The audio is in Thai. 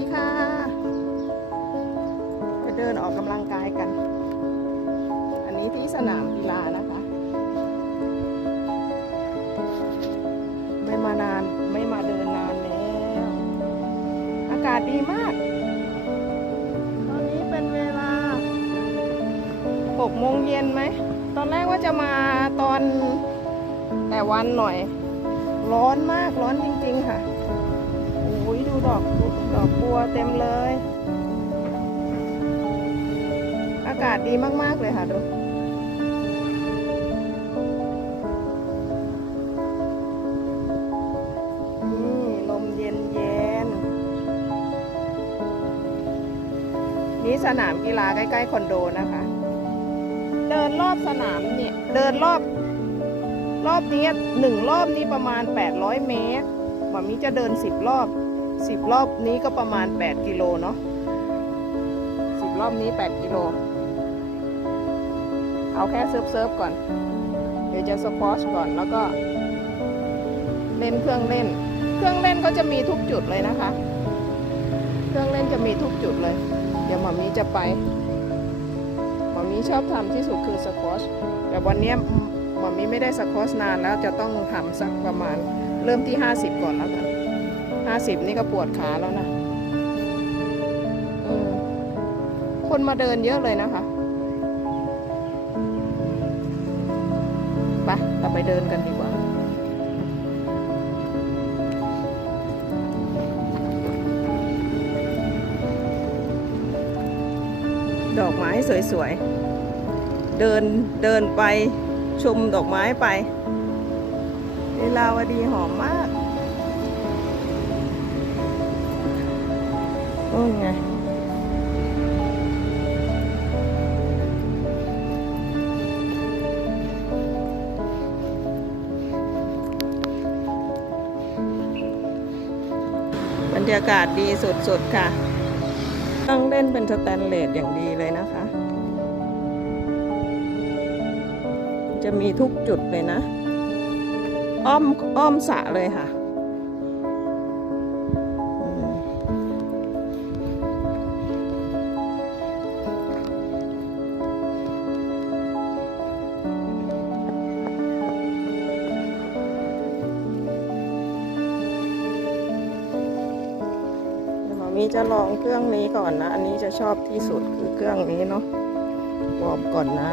ดีค่ะจะเดินออกกำลังกายกัน อันนี้ที่สนามกีฬานะคะ ไม่มานานไม่มาเดินนานแล้ว อากาศดีมาก ตอนนี้เป็นเวลา6โมงเย็นไหม ตอนแรกว่าจะมาตอนแต่วันหน่อย ร้อนมากร้อนจริง ๆ ค่ะ โอ้ยดูดอกด อกบัวเต็มเลย อากาศดีมาก ๆ เลยค่ะดูนี่ลมเย็นเย็นนี่สนามกีฬาใกล้ ๆ คอนโดนะคะ เดินรอบสนามเนี่ย เดินรอบ รอบนี้หนึ่งรอบนี้ประมาณ 800 เมตรหมามิจะเดิน 10 รอบ 10รอบนี้ก็ประมาณ8กิโลเนาะ10รอบนี้8กิโล เอาแค่เซิร์ฟเซิร์ฟก่อน เดี๋ยวจะสควอชก่อนแล้วก็ เล่นเครื่องเล่น เครื่องเล่นก็จะมีทุกจุดเลยนะคะ เครื่องเล่นจะมีทุกจุดเลย เดี๋ยวหมามีจะไปหมามีชอบทำที่สุดคือสควอชแต่วันนี้หมามีไม่ได้สควอชนานแล้วจะต้องทำสักประมาณเริ่มที่ 50 ก่อนแล้วกัน 50นี่ก็ปวดขาแล้วนะคนมาเดินเยอะเลยนะคะไปเราไปเดินกันดีกว่าดอกไม้สวยๆ เดินเดินไปชมดอกไม้ไปลีลาวดีหอมมาก โอ้ยไงบรรยากาศดีสุดๆค่ะ ต้องเล่นเป็นสแตนเลสอย่างดีเลยนะคะ จะมีทุกจุดเลยนะ อ้อมอ้อมสะเลยค่ะี้จะลองเครื่องนี้ก่อนนะ อันนี้จะชอบที่สุดคือเครื่องนี้เนาะวอร์มก่อนนะ